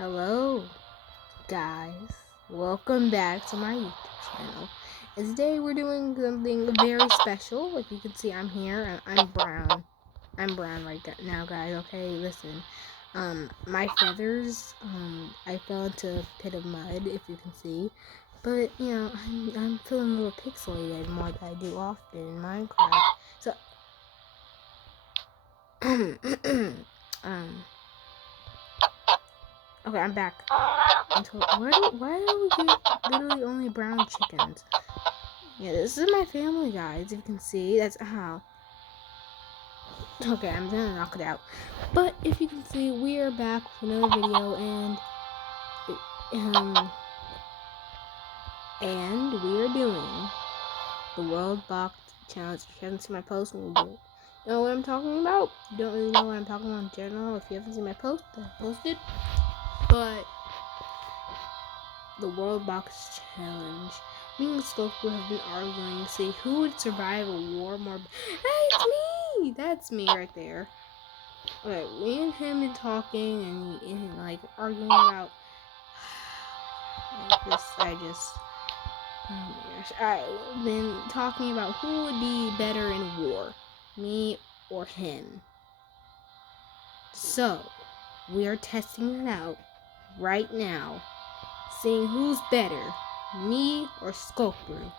Hello guys, welcome back to my YouTube channel. And today we're doing something very special. Like you can see, I'm here. I'm brown. I'm brown right now, guys. Okay, listen. My feathers. I fell into a pit of mud, if you can see. But you know, I'm feeling a little pixelated, more like I do often in Minecraft. So, okay, I'm back. Why do we get literally only brown chickens? Yeah, this is my family, guys. If you can see, that's how. Okay, I'm gonna knock it out. But if you can see, we are back with another video, and we are doing the World Box Challenge. If you haven't seen my post, we'll do it. You know what I'm talking about? You don't really know what I'm talking about in general. If you haven't seen my post, I posted. But the World Box Challenge. Me and Skulkbu have been arguing to see who would survive a war more. Hey, it's me! That's me right there. Okay, me and him been talking and like arguing about this. Oh my gosh. I've been talking about who would be better in war, me or him. So, we are testing it out right now, seeing who's better, me or Skulkbu.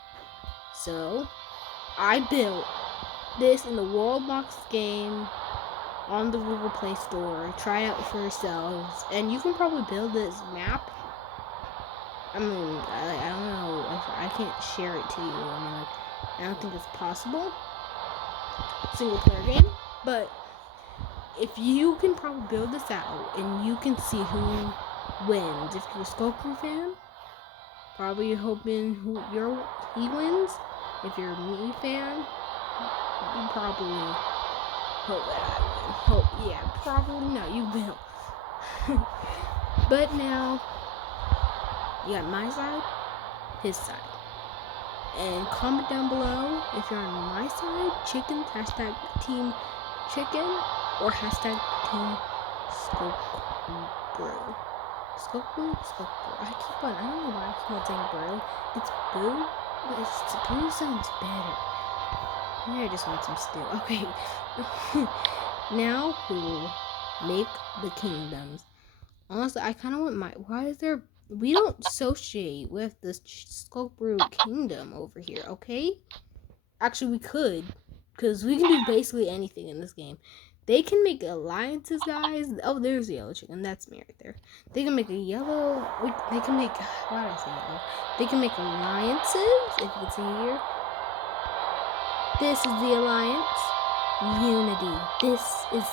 So, I built this in the World Box game on the Google Play Store. Try it out for yourselves, and you can probably build this map. I mean, I don't know if I can't share it to you. I mean, like, I don't think it's possible. Single player game, but if you can probably build this out, and you can see who wins. If you're a Skulkbu fan, probably you're hoping he wins. If you're a me fan, you probably hope that I win. Yeah, probably no, you will. But now, you got my side, his side. And comment down below if you're on my side, chicken, hashtag team chicken, or hashtag team Skulkbu. Skulkbu? I don't know why I keep on saying bro. It's boo, but boo sounds better. Maybe I just want some stew. Okay. Now we'll make the kingdoms. Honestly, I kind of want we don't associate with this Skulkbu kingdom over here, okay? Actually, we could, because we can do basically anything in this game. They can make alliances, guys. Oh, there's the yellow chicken. That's me right there. They can make a yellow. They can make. Why did I say yellow? They can make alliances. If you can see here, this is the alliance. Unity. This is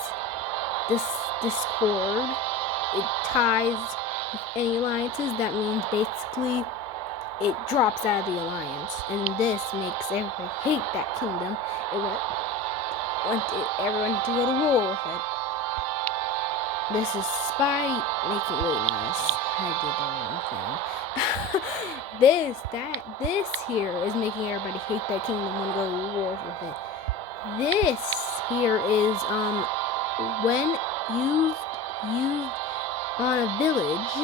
Discord. It ties with any alliances. That means basically it drops out of the alliance, and this makes everybody hate that kingdom. It want everyone to go to war with it. This is spite making. Wait, nice. I did the wrong thing. This here is making everybody hate that kingdom and go to war with it. This here is when used on a village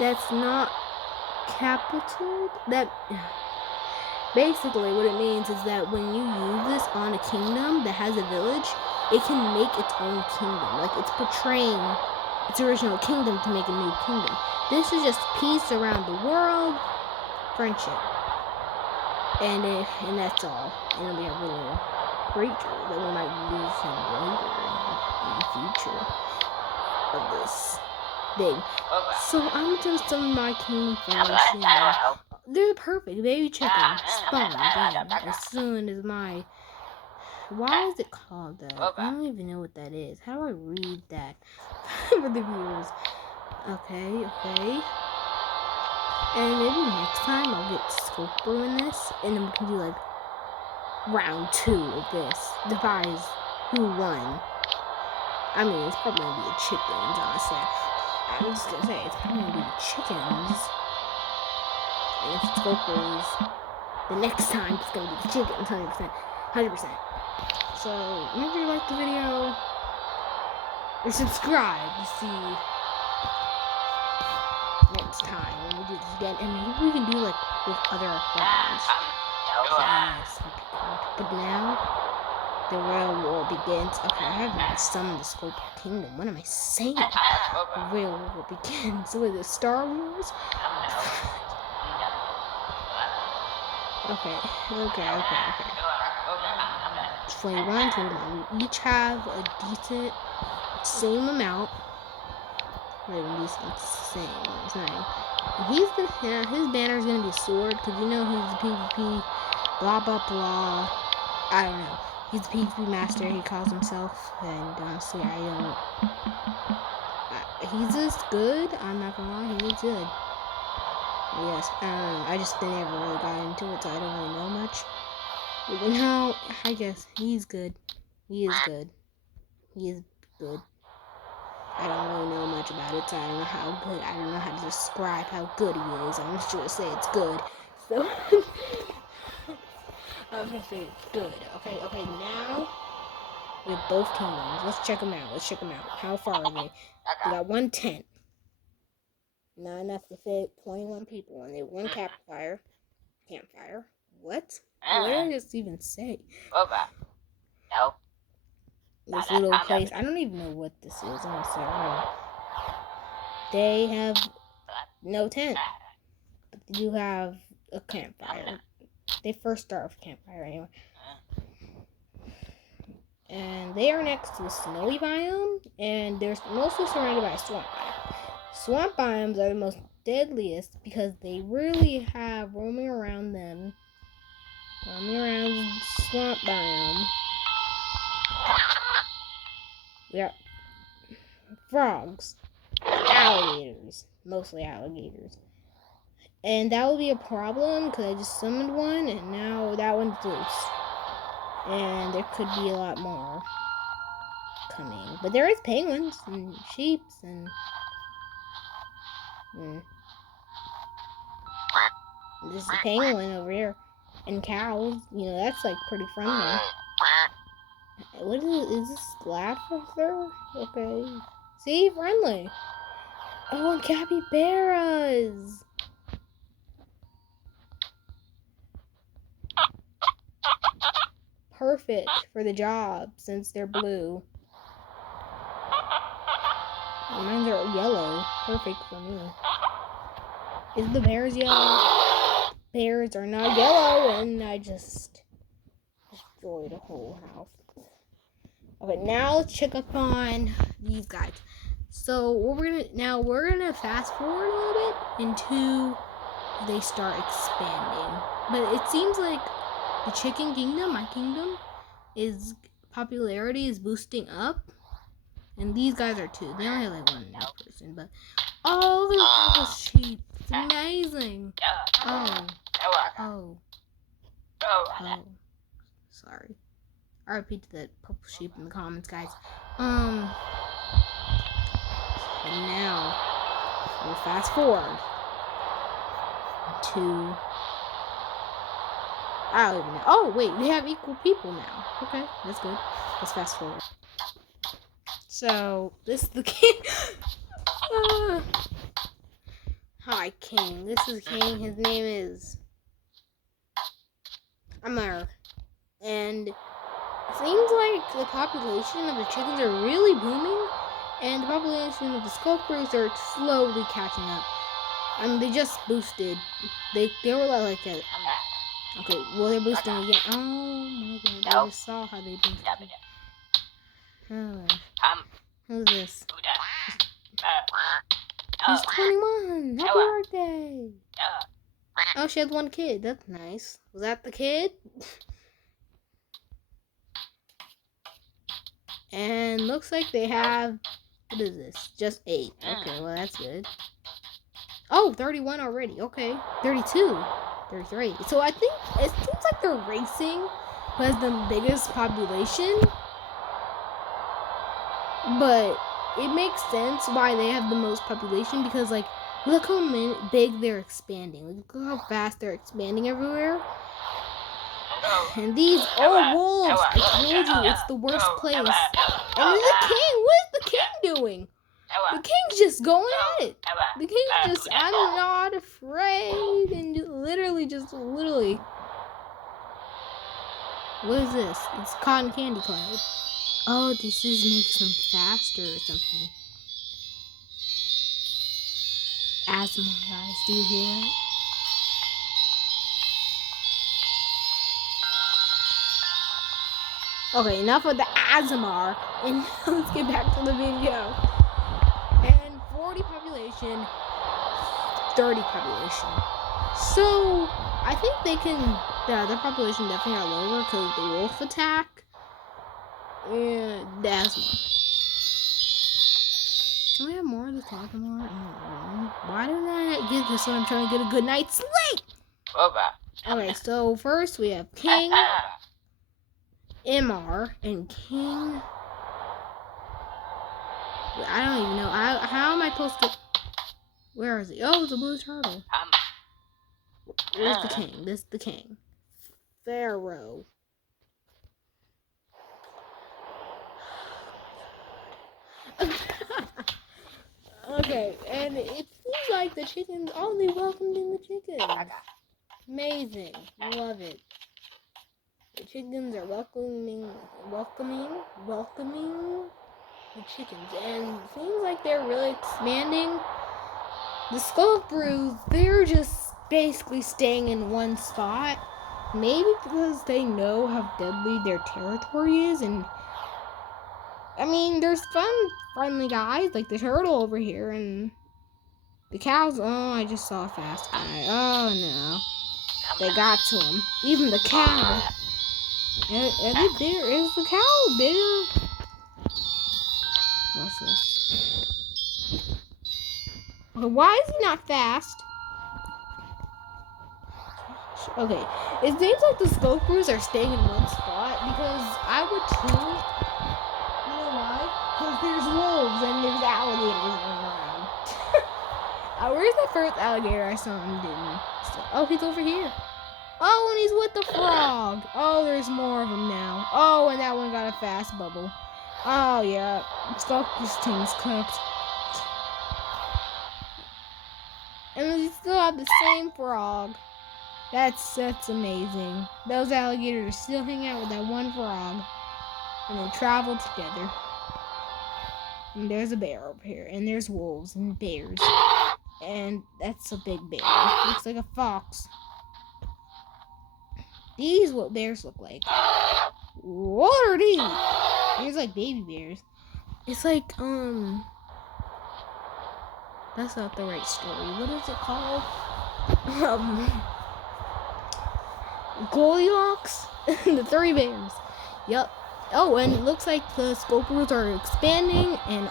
that's not capital. That basically what it means is that when you use this on a kingdom that has a village, it can make its own kingdom. Like, it's portraying its original kingdom to make a new kingdom. This is just peace around the world, friendship, and that's all. And we have a little creature that we might use him later in the future of this thing. So I'm just on my kingdom first, you know. They're perfect. Baby chicken spawn as soon as my. Why is it called that? I don't even know what that is. How do I read that for the viewers? Okay. And maybe next time I'll get Skulkbu in this, and then we can do like round 2 of this. Devise who won. I mean, it's probably gonna be the chickens, honestly. I'm just gonna say, it's probably gonna be the chickens. And if it's Skulkbu's, the next time it's gonna be the chickens, 100%. So, make sure you like the video. or subscribe to see next time when we do this again. And maybe we can do like with other friends. Yes, but now the real war begins. Okay, I haven't summoned the Skulkbu Kingdom. What am I saying? The real war begins. So is it Star Wars? Okay. 21. We each have a decent, same amount. Not even decent, same. It's not. He's his banner is gonna be a sword because you know he's a PvP. Blah blah blah. I don't know. He's a PvP master. He calls himself, and honestly, I don't. He's just good. I'm not gonna lie. He's good. Yes. I just never really got into it, so I don't really know much. But now, I guess he's good. He is good. He is good. I don't really know much about it, so I don't know how good. I don't know how to describe how good he is. I'm just gonna say it's good. So I'm gonna say it's good. Okay. Now we have both kingdoms. Let's check them out. How far are they? They got one tent. Not enough to fit 21 people, and they have one campfire. What? What did I just even say? This little place. I don't even know what this is. I'm sorry. They have no tent, but they do have a campfire. They first start with a campfire anyway. And they are next to the snowy biome, and they're mostly surrounded by swamp biome. Swamp biomes are the most deadliest because they really have roaming around swamp biome. We got frogs, alligators, mostly alligators. And that would be a problem because I just summoned one and now that one's loose. And there could be a lot more coming. But there is penguins and sheep and there's a penguin over here. And cows. You know, that's like pretty friendly. What is this Glaffer? Okay. See, friendly. Oh, and capybaras. Perfect for the job since they're blue. Mine are yellow. Perfect for me. Is the bears yellow? Bears are not yellow, and I just destroyed a whole house. Okay, now let's check up on these guys. So we're gonna fast forward a little bit into they start expanding. But it seems like the Chicken Kingdom, my kingdom, popularity is boosting up. And these guys are two. They only have like one person, but oh, look at all the sheep. It's amazing. Oh. Sorry. RIP to that purple sheep in the comments, guys. And now we'll fast forward to I don't even know. Oh wait, they have equal people now. Okay, that's good. Let's fast forward. So this is the king. Hi, king. This is king. His name is Amar, and it seems like the population of the chickens are really booming, and the population of the Skulkbus are slowly catching up. I mean, they just boosted. They were like a. Okay, well they're boosting again. Oh my god! I just saw how they boosted. Who's this? She's 21. Happy birthday! Oh, she has one kid. That's nice. Was that the kid? And looks like they have, what is this? Just 8. Okay, well that's good. Oh, 31 already. Okay. 32. 33. So I think it seems like they're racing who has the biggest population. But it makes sense why they have the most population because, like, look how big they're expanding. Look how fast they're expanding everywhere. And these wolves, I told you, it's the worst place. And then the king, what is the king doing? The king's just going at it. The king's just, I'm not afraid, and literally. What is this? It's cotton candy cloud. Oh, this makes them faster or something. Asthma, guys, do you hear that? Okay, enough of the ASMR, and let's get back to the video. And 40 population, 30 population. So, I think they can, the other population definitely are lower because the wolf attack and the asthma. Can we have more of the talking more? Why didn't I get this when I'm trying to get a good night's sleep? Okay, so first we have King MR and King. I don't even know. How am I supposed to? Where is he? Oh, it's a blue turtle. Where's the king? This is the king. Pharaoh. Okay, and it seems like the chickens only welcomed in the chickens. Amazing. Love it. The chickens are welcoming the chickens, and it seems like they're really expanding. The Skulkbus, they're just basically staying in one spot. Maybe because they know how deadly their territory is, and I mean, there's friendly guys like the turtle over here, and the cows. Oh, I just saw a fast guy. Oh no, they got to him. Even the cow. Is the cow bigger? What's this? Okay, why is he not fast? Okay, it seems like the Skulkbus are staying in one spot because I would too. You know why? Because there's wolves and there's alligators running around. Where's the first alligator I saw him doing? Oh, he's over here. Oh, and he's with the frog. Oh, there's more of them now. Oh, and that one got a fast bubble. Oh, yeah. Skulkbu's thing's cooked. And we still have the same frog. That's amazing. Those alligators are still hanging out with that one frog. And they travel together. And there's a bear over here. And there's wolves and bears. And that's a big bear. Looks like a fox. These what bears look like. What are these? These like baby bears. It's like, that's not the right story. What is it called? Goldilocks? The three bears. Yup. Oh, and it looks like the Skulkbus are expanding, and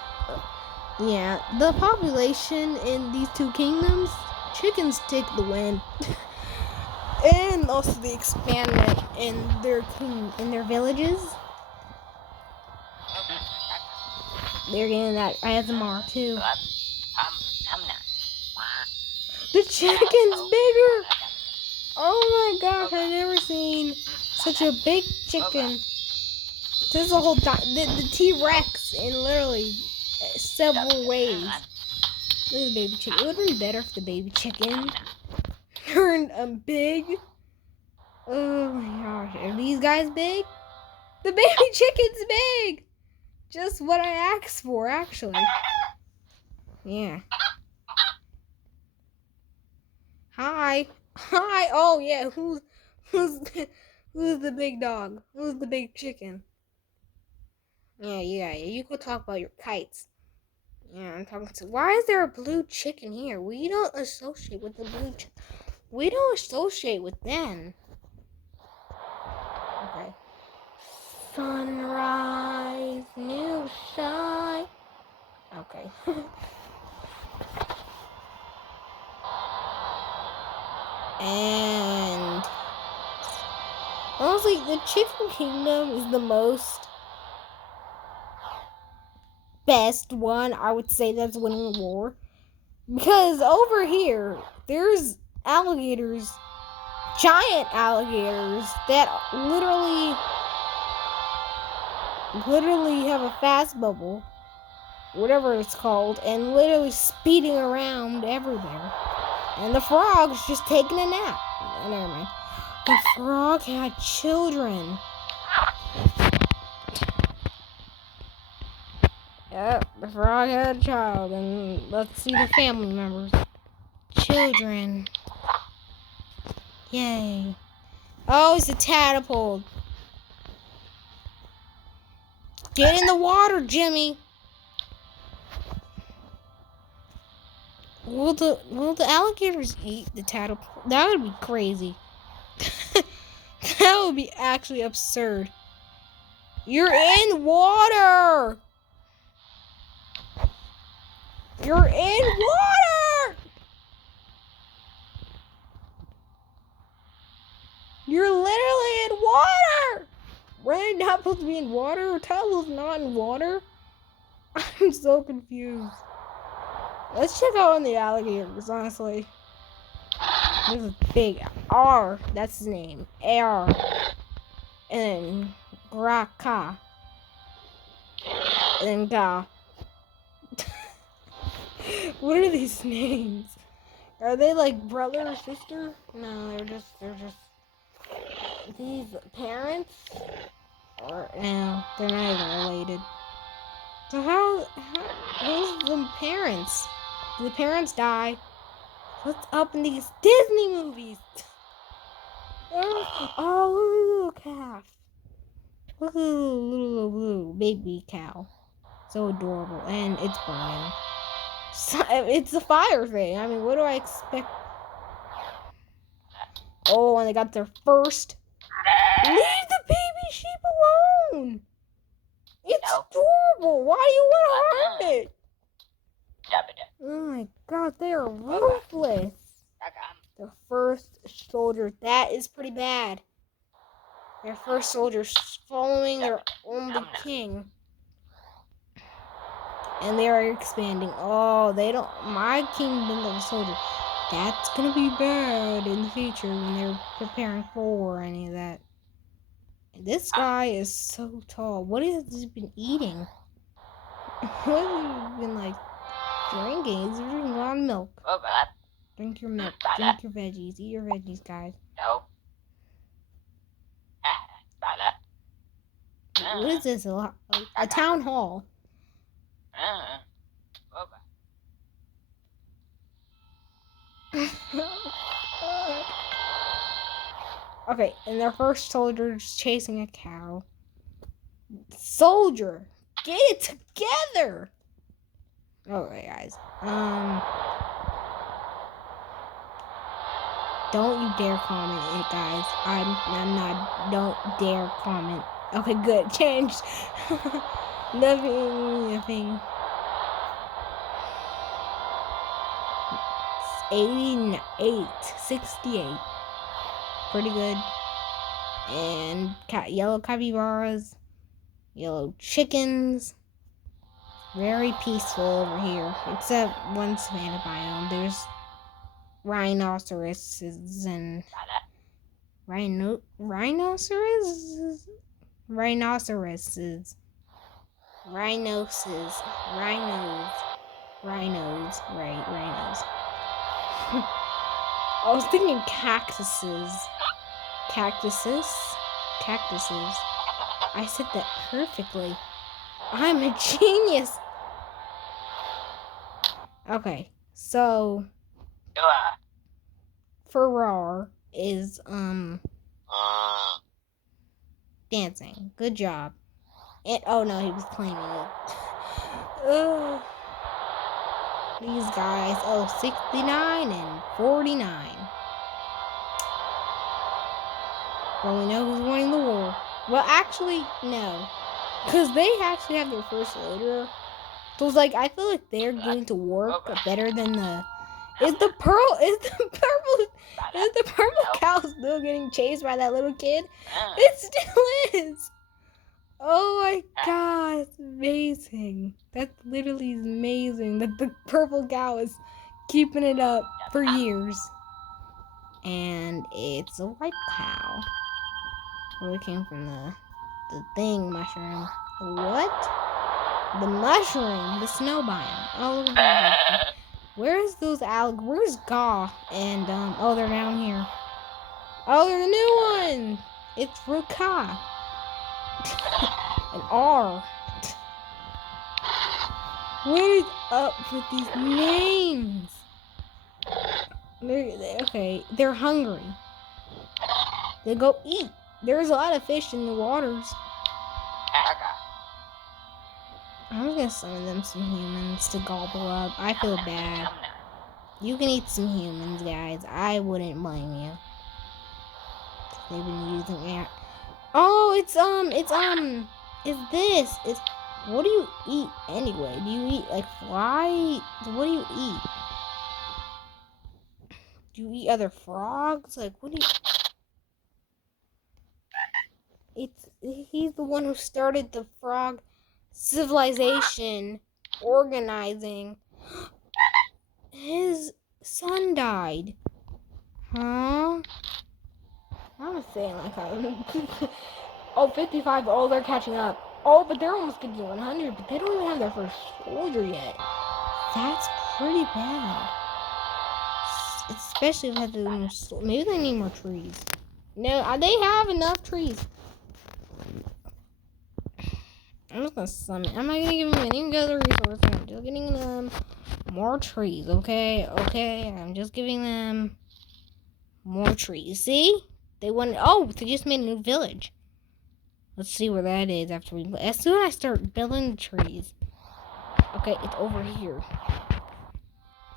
yeah, the population in these two kingdoms, chickens take the win. And also the expandment in their villages. They're getting that ASMR too. The chicken's bigger! Oh my gosh, I've never seen such a big chicken. This is a whole the T-Rex in literally several ways. Look at the baby chicken. It would have been better if the baby chicken turned big. Oh my gosh, are these guys big? The baby chicken's big! Just what I asked for, actually. Yeah. Hi. Oh yeah, who's the big dog? Who's the big chicken? Yeah, you go talk about your kites. Yeah, I'm talking to. Why is there a blue chicken here? We don't associate with the blue chicken. We don't associate with them. Okay. Sunrise, new sky. Okay. And honestly, the Chicken Kingdom is the most best one. I would say that's winning the war. Because over here, there's alligators giant alligators that literally have a fast bubble, whatever it's called, and literally speeding around everywhere. And the frog's just taking a nap. Never mind. The frog had children. Yep, the frog had a child, and let's see the family members. Children. Yay. Oh, it's a tadpole. Get in the water, Jimmy. Will the alligators eat the tadpole? That would be crazy. That would be actually absurd. You're in water. You're in water. You're literally in water. We're not supposed to be in water. Tadpole's not in water. I'm so confused. Let's check out on the alligators, honestly. This is big. R, that's his name. R. And Graka. And Ga. What are these names? Are they like brother or sister? No, they're just these parents? Or no, they're not even related. So who's the parents? Do the parents die? What's up in these Disney movies? Oh, look at the little calf. Look at the little blue baby cow. So adorable. And it's burning. So, it's a fire thing. I mean, what do I expect? Oh, and they got their first. Leave the baby sheep alone. It's adorable. Why do you want to harm it? Oh my god, they are ruthless. The first soldier. That is pretty bad. Their first soldiers following their only king. And they are expanding. Oh, they don't. My kingdom of soldier. That's gonna be bad in the future when they're preparing for war or any of that. This guy is so tall. What has he been eating? What has he been like drinking? He's drinking a lot of milk. Drink your milk. Drink your veggies. Eat your veggies, guys. What is this? A town hall. Okay, and their first soldier's chasing a cow. Soldier, get it together. Okay, guys. Don't you dare comment it, guys. I'm not. Don't dare comment. Okay, good. Changed. Nothing. 68. Pretty good. And yellow capybaras. Yellow chickens. Very peaceful over here. Except one savanna biome. There's rhinoceroses and rhinoceros, rhinos. I was thinking cactuses. I said that perfectly. I'm a genius. Okay, so Farrar is dancing. Good job. And oh no, he was claiming it. These guys, 69 and 49. Well, we know who's winning the war. Well, actually, no. Because they actually have their first soldier. So it's like, I feel like they're going to work better than the... Is the purple cow still getting chased by that little kid? It still is. Oh my god, it's amazing. That's literally amazing that the purple cow is keeping it up for years. and it's a white cow. Where it came from the thing mushroom. The what? The mushroom, the snow biome. Oh, where's those where's Gaw? And oh, they're down here. Oh, they're the new one. It's Ruka. An R. What is up with these names? They're hungry. They go eat. There's a lot of fish in the waters. I'm just gonna summon them some humans to gobble up. I feel bad. You can eat some humans, guys. I wouldn't blame you. They've been using it. Oh, it's this. What do you eat anyway? Do you eat like fly? What do you eat? Do you eat other frogs? Like, what do you... He's the one who started the frog civilization organizing. His son died. Huh? I'm saying like oh, 55. Oh, they're catching up. Oh, but they're almost getting to 100, but they don't even have their first soldier yet. That's pretty bad. Especially if they have to... Maybe they need more trees. No, they have enough trees. I'm just gonna summon. I'm not gonna give them any other resources. I'm just getting them more trees, okay? Okay, I'm just giving them more trees. See? They wanted... Oh, they just made a new village. Let's see where that is after we... As soon as I start building the trees. Okay, it's over here.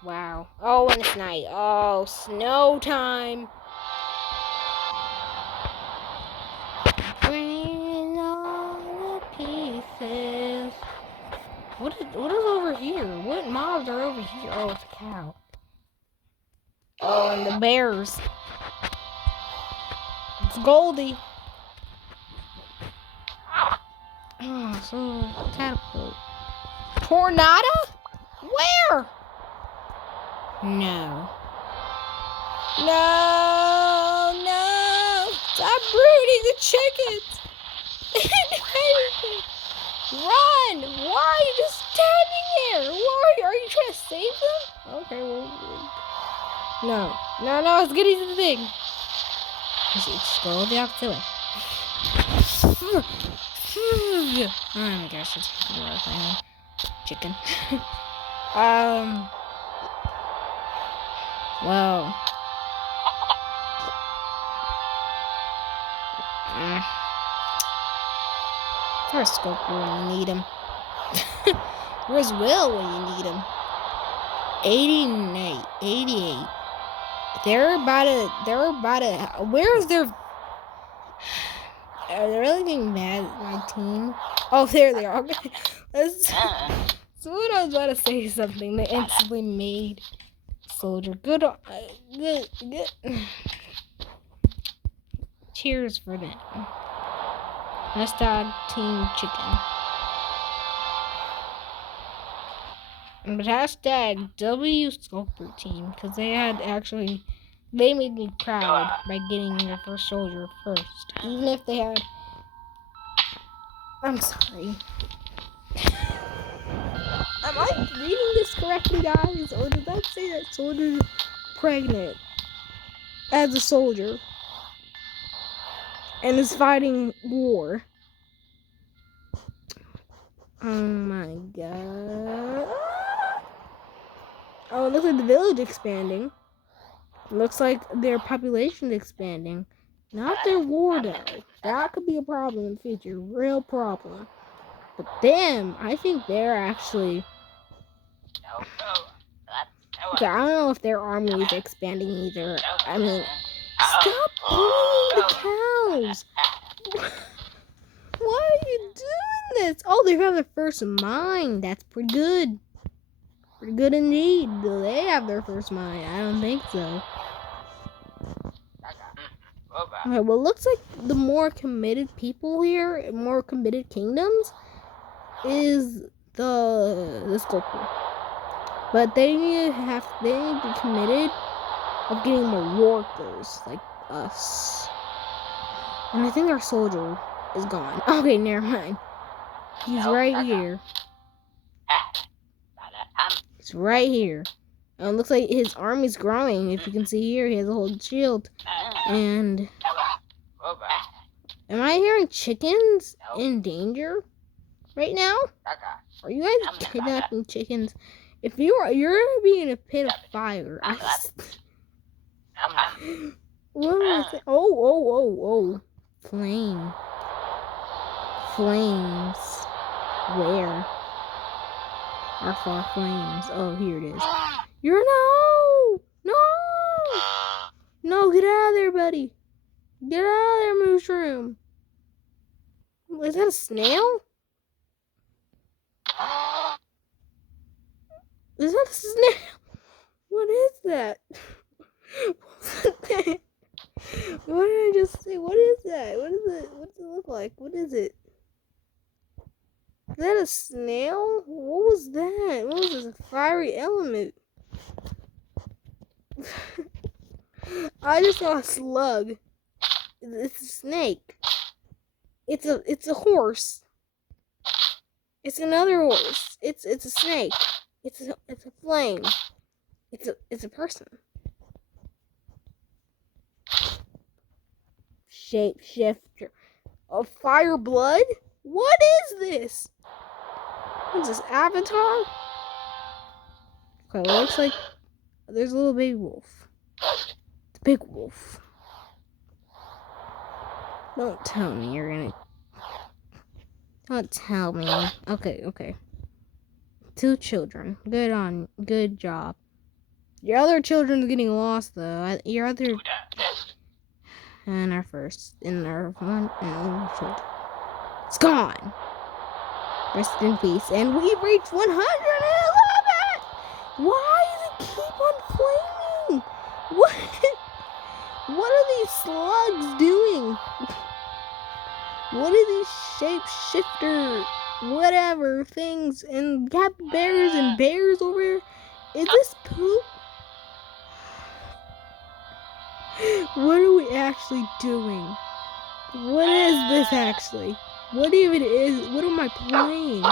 Wow. Oh, and it's night. Oh, snow time. Bring all the pieces. What is over here? What mobs are over here? Oh, it's a cow. Oh, and the bears. It's Goldie. Oh, so catapult. Tornado? Where? No. No. Stop brooding the chickens. Run! Why are you just standing there? Why? Are you trying to save them? Okay, well... No, let's get into the thing. Just go the opposite way. Oh my gosh, that's the worst thing. Chicken. Well. Where's Skulkbu when you need him? Where's Will when you need him? 88. They're about to, where's their... Are they really being mad at my team? Oh, there they are. So when I was about to say something, they instantly made soldier. Good. Cheers for them. Hashtag Team Chicken. But hashtag W Skulkbu team, because they made me proud by getting their first soldier first. Even if they had... I'm sorry. Am I reading this correctly, guys? Or did that say that soldier's pregnant as a soldier and is fighting war? Oh my god. Oh, it looks like the village expanding. Looks like their population expanding. Not their war, though. That could be a problem in the future. Real problem. But them, I think they're actually... Okay, I don't know if their army is expanding either. I mean, stop eating the cows! Why are you doing this? Oh, they have their first mine. That's pretty good. Pretty good indeed. Do they have their first mine? I don't think so. Okay, well, it looks like the more committed people here, more committed kingdoms, is the Skulkbu. But they need to be committed of getting more workers like us. And I think our soldier is gone. Okay, never mind. He's right here. He's right here. And it looks like his army's growing. If you can see here, he has a whole shield. And am I hearing chickens in danger right now? Are you guys kidnapping chickens? If you're gonna be in a pit of fire. What am I saying? Oh. Flames. Where? Our far flames. Oh, here it is. No, get out of there, buddy. Get out of there, mushroom. Is that a snail? Is that a snail? What is that? What did I just say? What is that? What is it? What does it look like? What is it? Is that a snail? What was that? What was this? A fiery element? I just saw a slug. It's a snake. It's a horse. It's another horse. It's a snake. It's a flame. It's a person. Shapeshifter. A fire blood? What is this? What's this, Avatar? Okay, well, it looks like there's a little baby wolf. It's a big wolf. Don't tell me you're gonna... Don't tell me. Okay. 2 children. Good job. Your other children's getting lost, though. Your other... And our one and only child. It's gone. Rest in peace. And we've reached 111! Why does it keep on flaming? What are these slugs doing? What are these shapeshifter whatever things and capybaras and bears over here? Is this poop? What are we actually doing? What is this actually? What even is? What am I playing?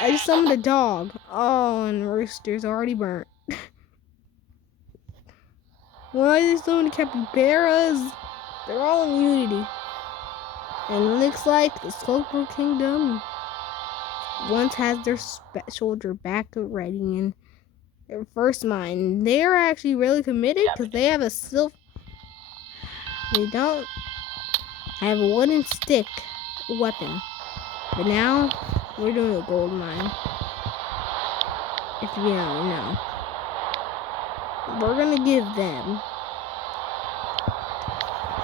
I just summoned a dog. Oh, and the rooster's already burnt. Why are there so many capybaras? They're all in unity. And it looks like the Skulkbu Kingdom once has their soldier back ready in their first mine. They're actually really committed because they have They don't have a wooden stick weapon. But now we're doing a gold mine. If you don't know. We're gonna give them,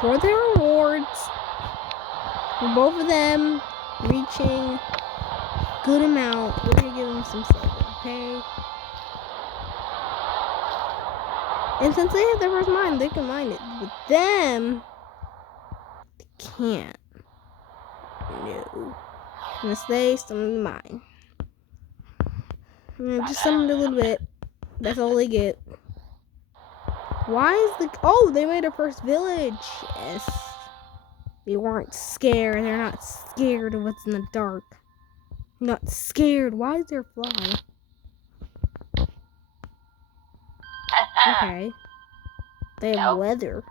for their rewards, for both of them reaching good amount, we're gonna give them some silver, okay? And since they have their first mine, they can mine it. But them, they can't. No. Unless they summon mine. Just summoned a little bit. That's all they get. Why is the... Oh, they made a first village. Yes. They weren't scared. They're not scared of what's in the dark. Not scared. Why is there a fly? Okay. They have leather.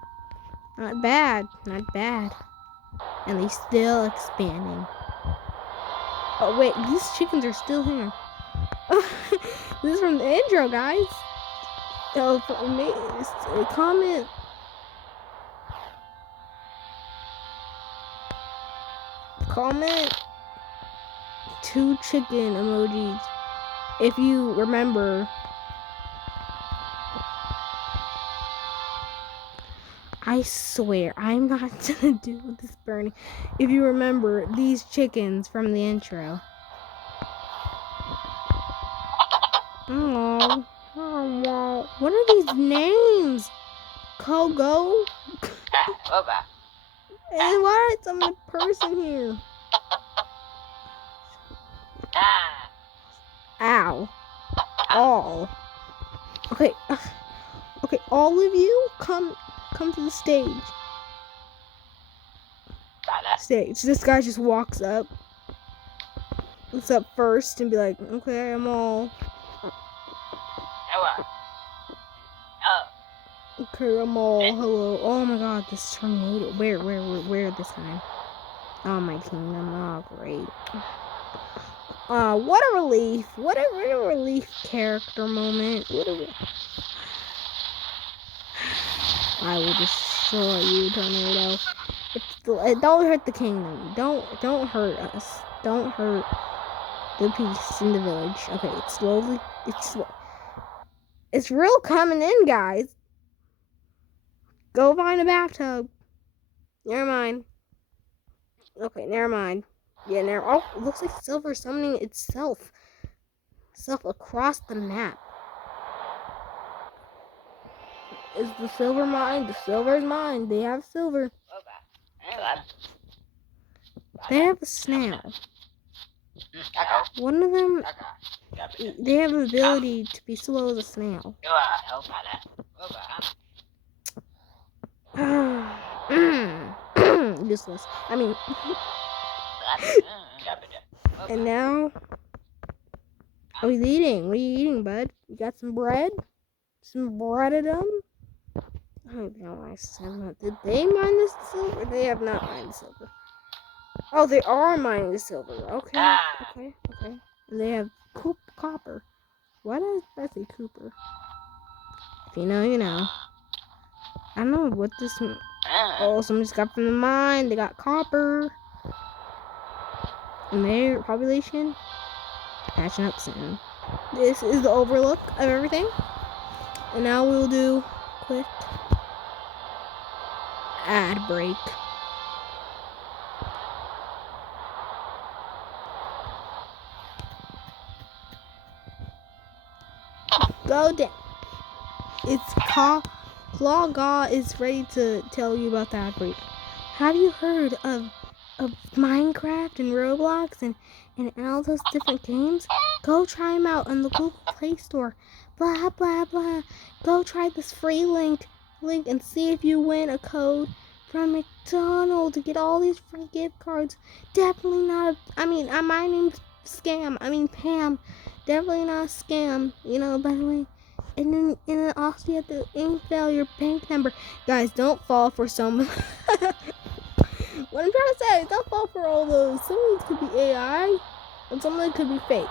Not bad. Not bad. And they still expanding. Oh, wait. These chickens are still here. This is from the intro, guys. Oh, comment. Comment 2 chicken emojis if you remember. I swear I'm not gonna do this burning. If you remember these chickens from the intro. Oh, what are these names? Kogo? And why is some person here? Ow. All. Okay. Okay, all of you come to the stage. Stage. This guy just walks up. Looks up first and be like, okay, I'm all. Okay, I'm all. Hello. Oh my god, this tornado. Where this time? Oh, my kingdom. Oh, great. What a relief. What a relief character moment. I will destroy you, tornado. Don't hurt the kingdom. Don't hurt us. Don't hurt the peace in the village. Okay, it's real coming in, guys. Go find a bathtub. Never mind. Okay, never mind. Yeah, oh, it looks like silver summoning itself across the map. Is the silver mine? The silver is mine. They have silver. They have a snail. One of them, they have the ability to be slow as a snail. Useless. I mean, and now, what are you eating? What are you eating, bud? You got some bread? Some breadedum? I don't know why I said that. Did they mine this silver? They have not mined the silver. Oh, they are mining the silver. Okay. And they have copper. Why does that say Cooper? If you know, you know. I don't know what this. Oh, someone just got from the mine. They got copper. And their population catching up soon. This is the overlook of everything. And now we'll do quick ad break. Go down. It's Clawgaw is ready to tell you about the ad break. Have you heard of Minecraft and Roblox and all those different games? Go try them out on the Google Play Store. Blah, blah, blah. Go try this free link and see if you win a code from McDonald's to get all these free gift cards. Definitely not my name's Scam. Pam. Definitely not a scam. You know, by the way. And then also you have to infill your bank number. Guys, don't fall for some. What I'm trying to say is don't fall for all those. Some of these could be AI, and some of them could be fake.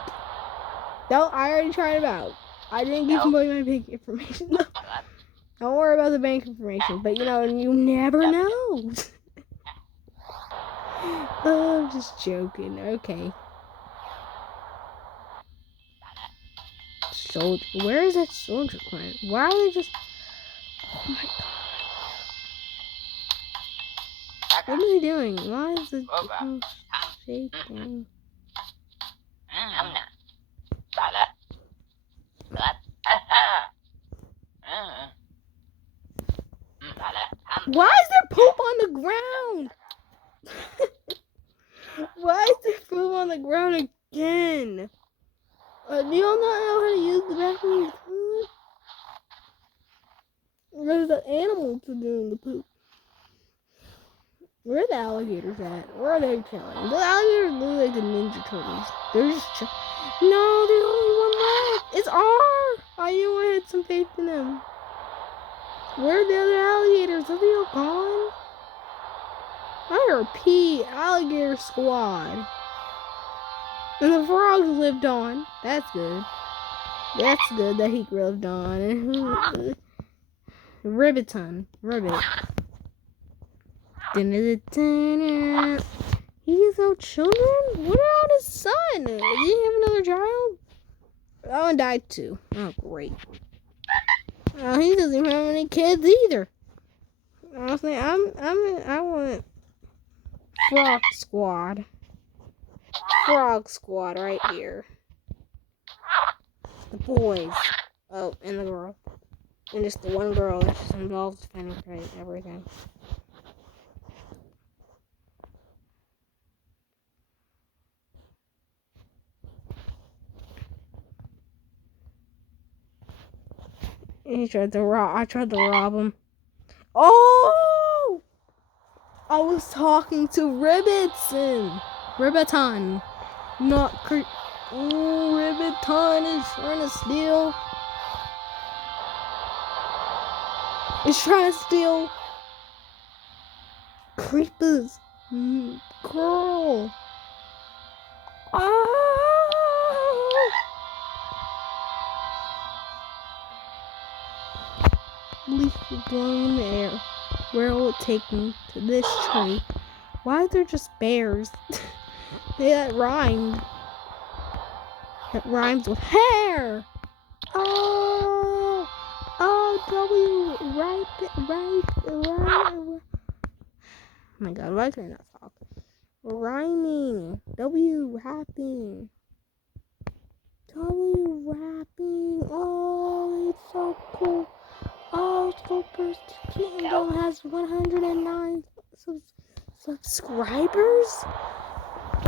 I already tried it out. I didn't give away my bank information. Don't worry about the bank information, but you never know. Oh, I'm just joking. Okay. Soldier. Where is that soldier clan? Why are they just? Oh my god. What are they doing? Why is the shaking? Why is there poop on the ground? Why is there poop on the ground again? Do y'all not know how to use the bathroom? Where the animals are doing the poop? Where are the alligators at? Where are they chilling? The alligators look like the Ninja Turtles. They're just chilling. No, there's only one left. It's R. I knew I had some faith in them. Where are the other alligators? Are they all gone? I heard P alligator squad. And the frogs lived on. That's good. That's good that he lived on. Ribbiton. Ribbit. He has no children? What about his son? Did he have another child? That one died too. Oh, great. Oh, he doesn't even have any kids either. Honestly, I want Frog Squad. Frog Squad right here. The boys. Oh, and the girl. And just the one girl that's just involved finding everything. I tried to rob him. Oh! I was talking to Ribbiton. Not Ribbiton is trying to steal. It's trying to steal Creeper's girl. Oh! Leaf blowing in the air. Where will it take me? To this tree. Why are there just bears? That rhymed. That rhymes with hair. Oh, right. Oh my God, why can I not talk? Rhyming. Rapping. Rapping. Oh, it's so cool. Oh, Skulkbu's channel has 109 subscribers?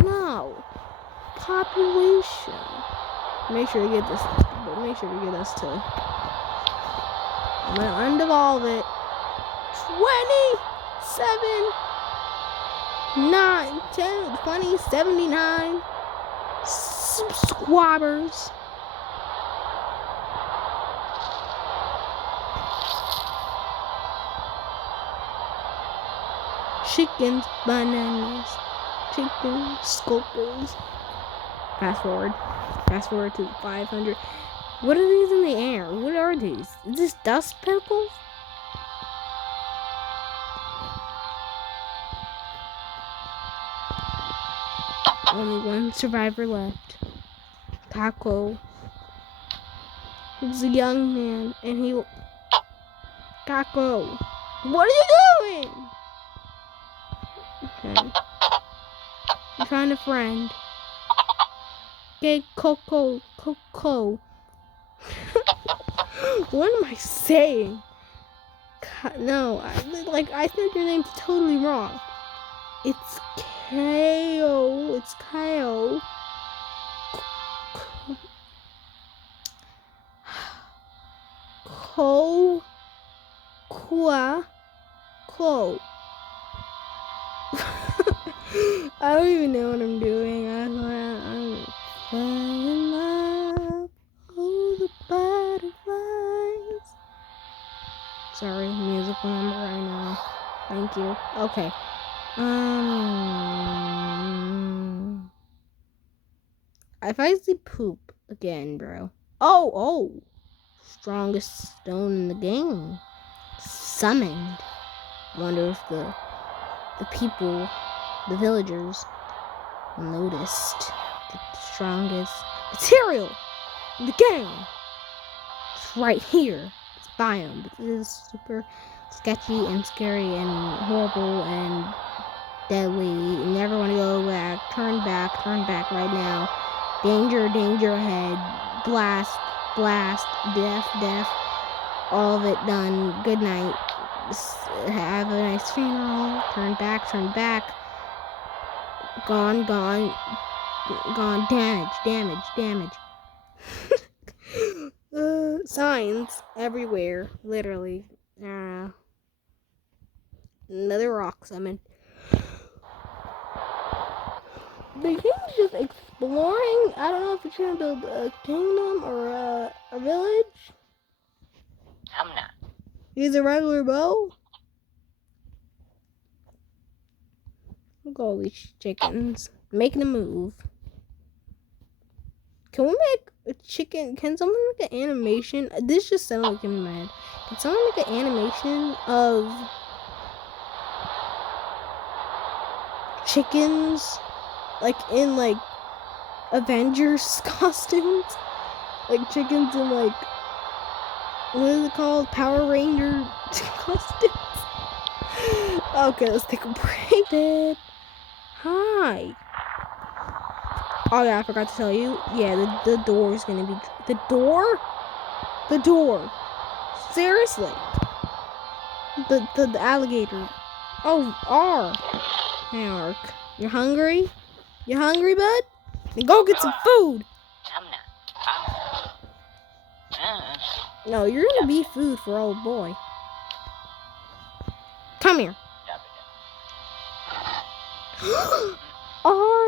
No. Population. Make sure to get this. But make sure to get us to. I'm gonna undevolve it. 27, 9, 10, 20, 79 subscribers. Chickens, bananas, chicken, Skulkbus. Fast forward to 500. What are these in the air? What are these? Is this dust particles? Only one survivor left. Taco. He's a young man, and he. Taco, what are you doing? Okay. I'm trying to friend. Okay, Coco. What am I saying? No, I said your name's totally wrong. It's Ko. It's Ko. Ko. I don't even know what I'm doing. I'm in love. Oh, the butterflies. Sorry, musical number right now. Thank you. Okay. If I see poop again, bro. Oh. Strongest stone in the game. Summoned. I wonder if the people, the villagers, noticed the strongest material in the game. It's right here. It's biome. But this is super sketchy and scary and horrible and deadly. You never want to go back. Turn back right now. Danger ahead. Blast, death. All of it done. Good night. Have a nice funeral. Turn back. Gone. Damage. Signs everywhere. Literally. Another rock summon. The king's just exploring. I don't know if it's trying to build a kingdom or a village. I'm not. He's a regular bow. Look at all these chickens making a move. Can we make a chicken? Can someone make an animation? This just sounded like in my head. Can someone make an animation of chickens, like in like Avengers costumes, like chickens in like what is it called? Power Ranger costumes. Okay, let's take a break. Hi. Oh yeah, I forgot to tell you. Yeah, the door is gonna be the door. Seriously. The alligator. Oh, Hey, Ark. You hungry? You hungry, bud? Then go get some food. I'm not. No, you're gonna be food for old boy. Come here. Oh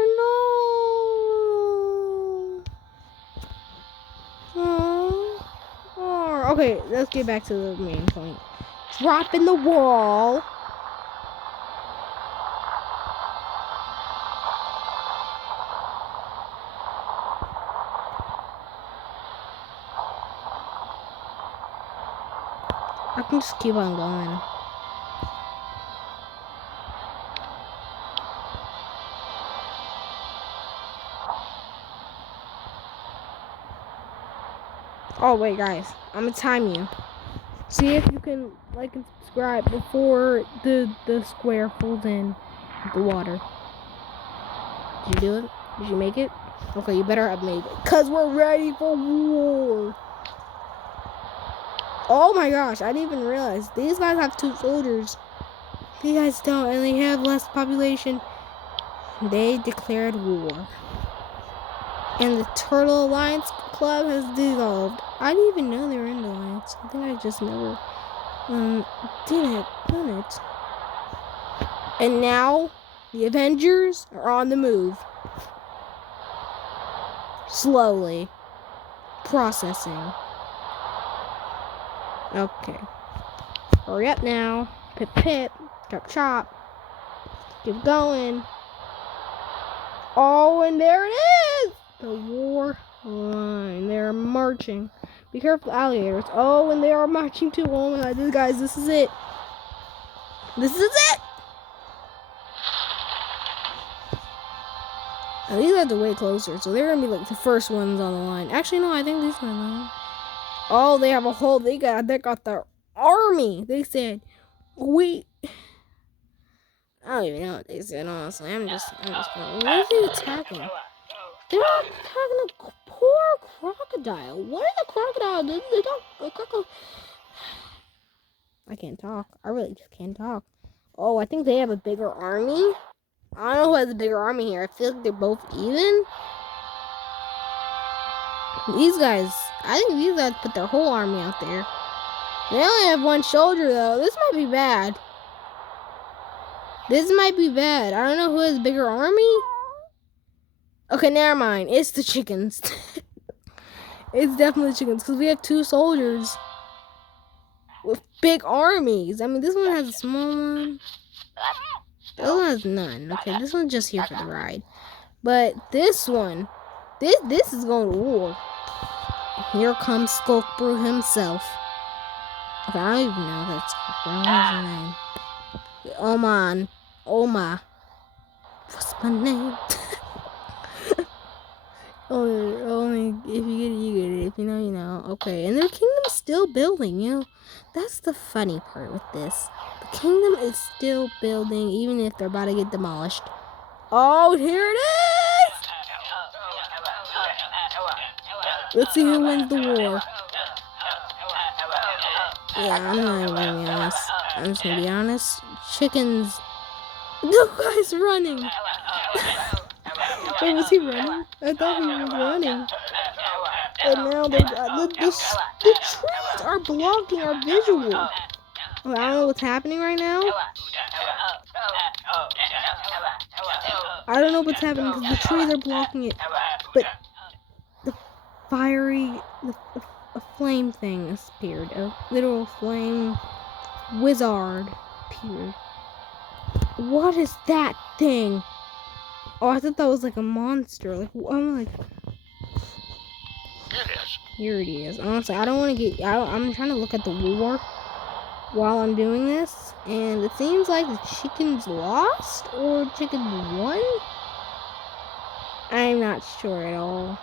no! Oh. Okay, let's get back to the main point. Drop in the wall. I can just keep on going. Oh wait, guys, I'm gonna time you. See if you can like and subscribe before the square falls in the water. Did you do it? Did you make it? Okay, you better have made it, cause we're ready for war. Oh my gosh, I didn't even realize these guys have 2 soldiers. These guys don't, and they have less population. They declared war. And the Turtle Alliance Club has dissolved. I didn't even know they were in the alliance. I think I just never done it. And now the Avengers are on the move. Slowly. Processing. Okay. Hurry up now. Pip pip. Chop chop. Keep going. Oh, and there it is! The war line. They're marching. Be careful, alligators. Oh, and they are marching too. Oh my god, guys, this is it. This is it! Now, these are the way closer, so they're gonna be like the first ones on the line. Actually, no, I think these are the. Oh, they have a whole. They got their army. They said, we. I don't even know what they said. Honestly, I'm just going. What are they attacking? They're attacking a poor crocodile. What is a crocodile? They don't. A crocodile. I can't talk. I really just can't talk. Oh, I think they have a bigger army. I don't know who has a bigger army here. I feel like they're both even. I think these guys put their whole army out there. They only have 1 soldier though. This might be bad. I don't know who has a bigger army. Okay, never mind. It's the chickens. It's definitely chickens because we have 2 soldiers with big armies. I mean, this one has a small one. The other one has none. Okay, this one's just here for the ride. But this one, this is going to war. Here comes Skulkbu himself. Okay, I don't even know if that's Skulkbu. What's his name? Oma. What's my name? only if you get it, you get it. If you know, you know. Okay, and their kingdom's still building, you know. That's the funny part with this. The kingdom is still building, even if they're about to get demolished. Oh, here it is! Let's see who wins the war. Yeah, I'm not even gonna be honest. I'm just gonna be honest. Chickens. The guy's running. Wait, was he running? I thought he was running. And now the trees are blocking our visual. I don't know what's happening right now. I don't know what's happening because the trees are blocking it. But the a flame thing appeared. A literal flame wizard appeared. What is that thing? Oh, I thought that was like a monster. Like, I'm like, here it is. Honestly, I don't want to get. I'm trying to look at the war while I'm doing this, and it seems like the chickens lost or chickens won. I'm not sure at all.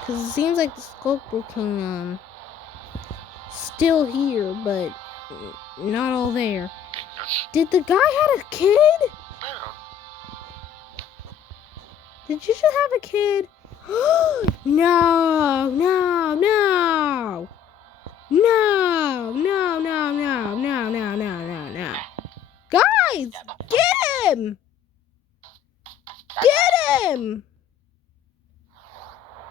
Because it seems like the Skulkbu Kingdom still here, but not all there. Did the guy have a kid? Did you just have a kid? No. Guys, get him! Get him!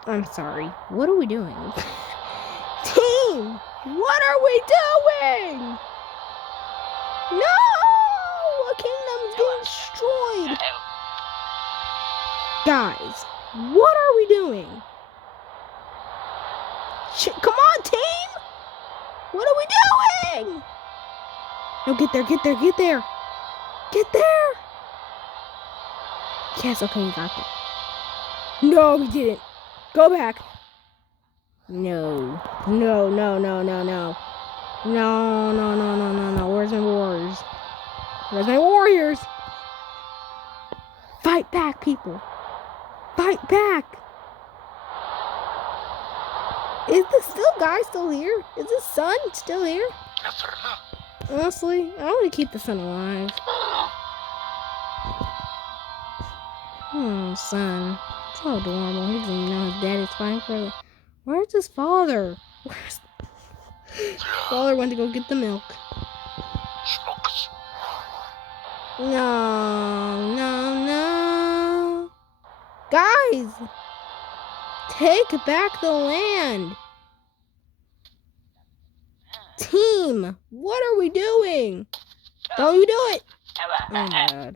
I'm sorry. What are we doing? Team! What are we doing? No! A kingdom's getting destroyed. Guys, what are we doing? Come on, team! What are we doing? No, get there, get there, get there. Get there! Yes, okay, you got it. No, we didn't. Go back. No. No, no, no, no, no. No, no, no, no, no, no. Where's my warriors? Where's my warriors? Fight back, people. Fight back. Is the guy still here? Is the sun still here? Honestly, I want to keep the sun alive. Oh, son. So adorable. He doesn't even know his daddy's fighting for the... Where's his father? Where's... Father went to go get the milk. No, no, no. Guys! Take back the land! Team! What are we doing? Don't you do it! Oh my god.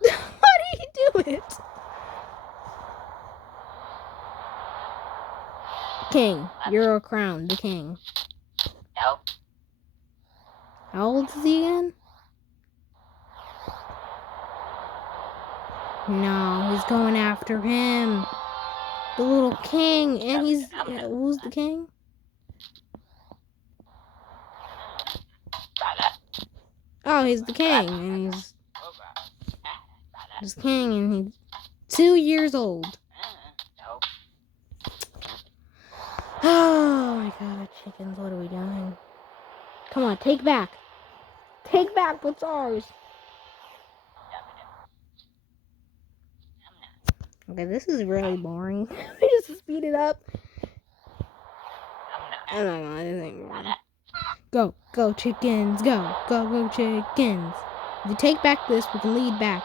Why do you do it? King, you're crowned the king. No. How old is he again? No, he's going after him. The little king, and he's... who's the king? Oh, he's the king, and he's king, and he's 2 years old. Oh my god, chickens, what are we doing? Come on, take back. Take back what's ours. Okay, this is really boring. We just speed it up. I don't know, this ain't boring. Go, go chickens, go, go, go chickens. If you take back this, we can lead back.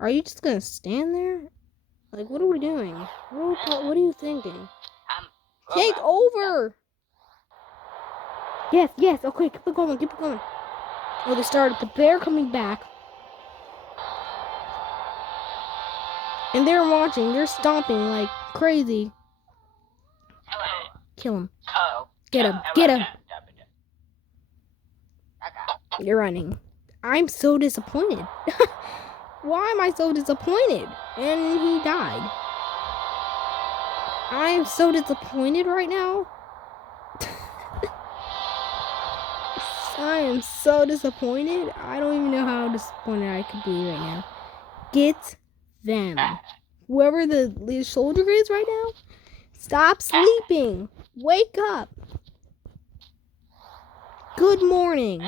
Are you just gonna stand there? Like, what are we doing? What are you thinking? Take over! Yes, yes, okay, keep it going, keep it going. Oh, they started, but they're coming back. And they're watching, they're stomping like crazy. Kill him. Get him, get him. You're running. I'm so disappointed. Why am I so disappointed? And he died. I am so disappointed right now. I am so disappointed. I don't even know how disappointed I could be right now. Get them. Whoever the lead soldier is right now, stop sleeping. Wake up. Good morning.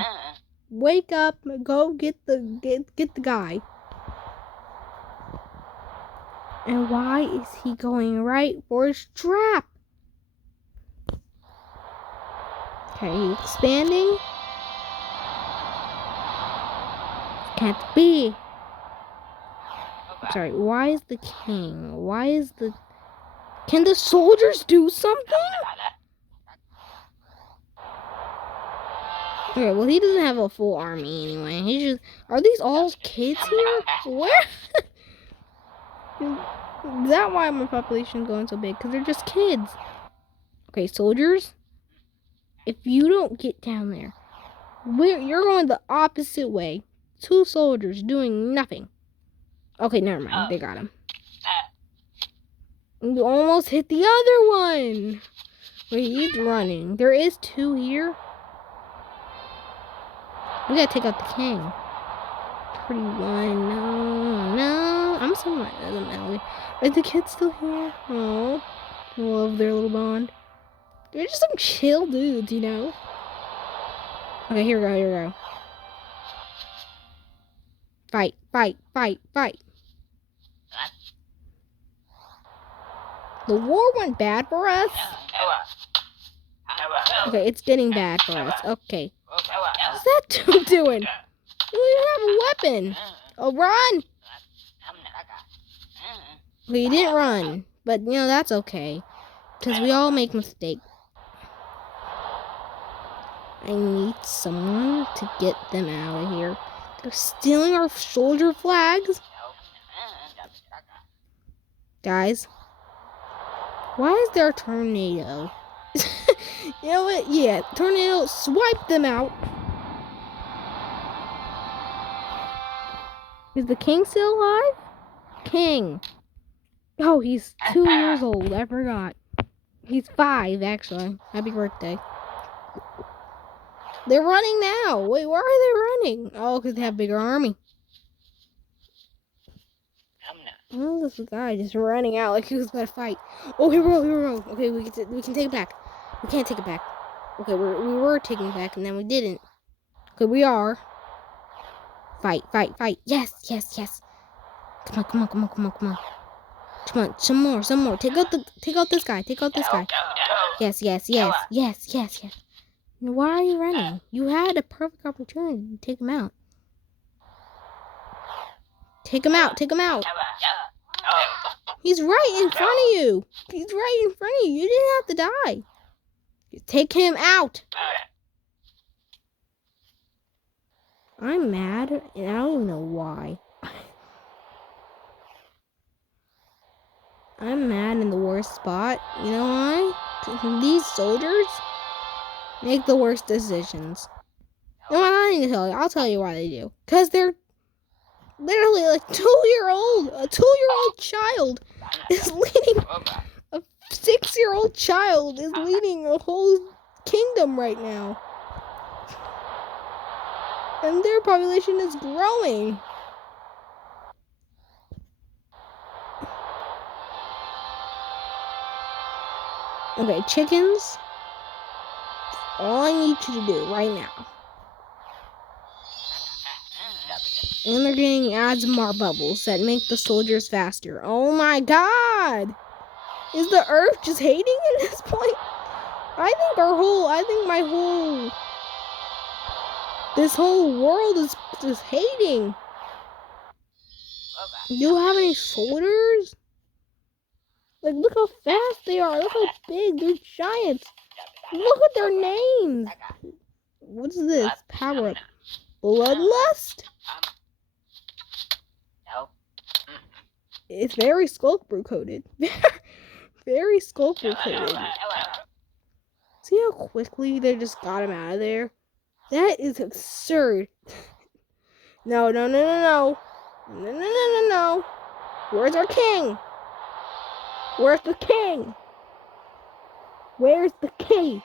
Wake up. Go get the guy. And why is he going right for his trap? Okay, expanding. Can't be. Sorry, why is the king? Why is the... Can the soldiers do something? Okay, well, he doesn't have a full army anyway. He's just... Are these all kids here? Where? Is that why my population is going so big? Because they're just kids. Okay, soldiers. If you don't get down there, you're going the opposite way. 2 soldiers doing nothing. Okay, never mind. They got him. You almost hit the other one. Wait, he's running. There is 2 here. We gotta take out the king. Pretty one. No, no. I'm so mad at them, Ellie. Are the kids still here? Oh, I love their little bond. They're just some chill dudes, you know? Okay, here we go, here we go. Fight, fight, fight, fight. The war went bad for us. Okay, it's getting bad for us. Okay. What's that dude doing? You don't even have a weapon. Oh, run! Okay, you didn't run, but you know that's okay, because we all make mistakes. I need someone to get them out of here. They're stealing our soldier flags. Guys, why is there a tornado? You know what? Yeah, tornado, swipe them out. Is the king still alive? King. Oh, he's 2 years old. I forgot. He's 5, actually. Happy birthday. They're running now. Wait, why are they running? Oh, because they have a bigger army. Oh, this guy just running out like he was gonna fight. Oh, here we go, here we go. Okay, we can take it back. We can't take it back. Okay, we were taking it back and then we didn't. Okay, we are. Fight, fight, fight. Yes, yes, yes. Come on, come on, come on, come on, come on. Come on, some more, some more. Take out this guy. Take out this guy. Yes, yes, yes, yes, yes, yes. Why are you running? You had a perfect opportunity to take him out. Take him out, take him out. He's right in front of you. He's right in front of you. You didn't have to die. Take him out. I'm mad, and I don't even know why. I'm mad in the worst spot. You know why? These soldiers make the worst decisions. No, I'm not even tell you. I'll tell you why they do. Because they're literally like 2-year-old. A 2-year-old child is leading. A 6-year-old child is leading a whole kingdom right now. And their population is growing. Okay, chickens. All I need you to do right now. And they're getting adds more bubbles that make the soldiers faster. Oh my god! Is the earth just hating at this point? I think this whole world is just hating. Do you have any soldiers? Like, look how fast they are. Look how big. They're giants. Look at their names. What's this? Power up. Bloodlust? It's very Skulkbu coded. Very Skulkbu coded. See how quickly they just got him out of there? That is absurd. No, no, no, no, no. No, no, no, no, no. Where's our king? Where's the king? Where's the king?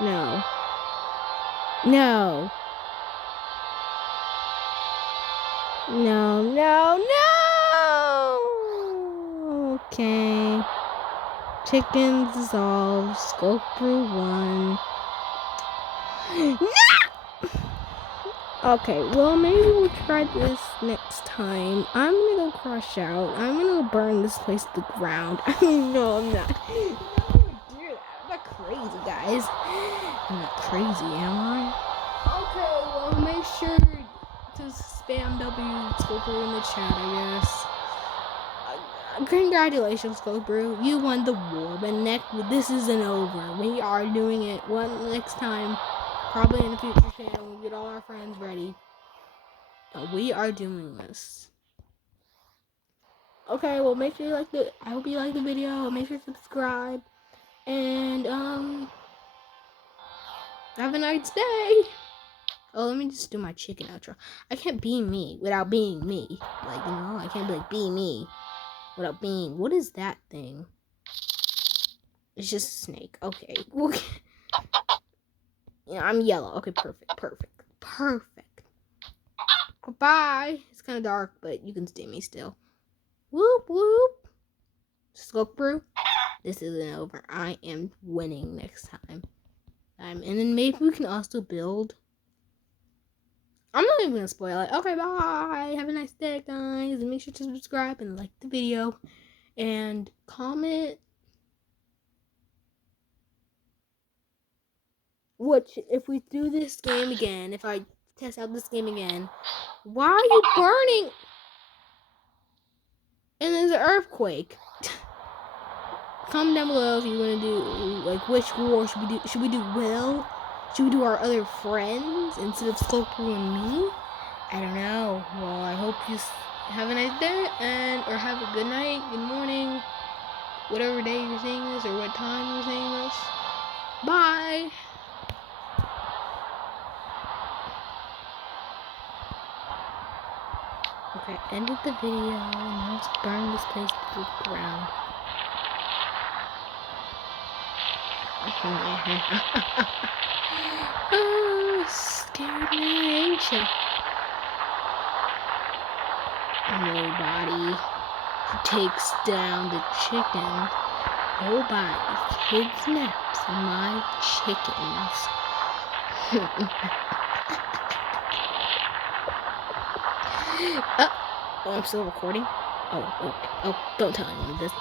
No. No. No, no, no! Okay. Chickens dissolved. Skulkbu won. No! Okay, well, maybe we'll try this next time. I'm gonna go crash out. I'm gonna go burn this place to the ground. I mean, no, I'm not. I'm not gonna do that. I'm not crazy, guys. I'm not crazy, am I? Okay, well, make sure to spam W Skulkbu in the chat, I guess. Congratulations, Skulkbu. You won the war, but this isn't over. We are doing it one next time. Probably in the future channel, we'll get all our friends ready. We are doing this. Okay, well, make sure you like I hope you like the video. Make sure to subscribe. And, have a nice day. Oh, let me just do my chicken outro. I can't be me without being me. Like, you know, I can't be like, be me without being. What is that thing? It's just a snake. Okay. Yeah, I'm yellow. Okay, perfect. Goodbye. It's kind of dark, but you can see me still. Whoop, whoop. Skulkbu, this isn't over. I am winning next time. And then maybe we can also build. I'm not even gonna spoil it. Okay, bye. Have a nice day, guys. And make sure to subscribe and like the video. And comment. Which, if we do this game again, if I test out this game again, why are you burning? And then there's an earthquake. Comment down below if you want to do, like, which war should we do? Should we do Will? Should we do our other friends instead of Skulkbu and me? I don't know. Well, I hope you have a nice day, or have a good night, good morning, whatever day you're seeing this, or what time you're seeing this. Bye! Okay, ended the video. Now let's burn this place to the ground. Oh, scared now, ain't ya? Nobody takes down the chicken. Nobody kidnaps my chickens. Oh, I'm still recording? Oh, okay. Oh, don't tell anyone this.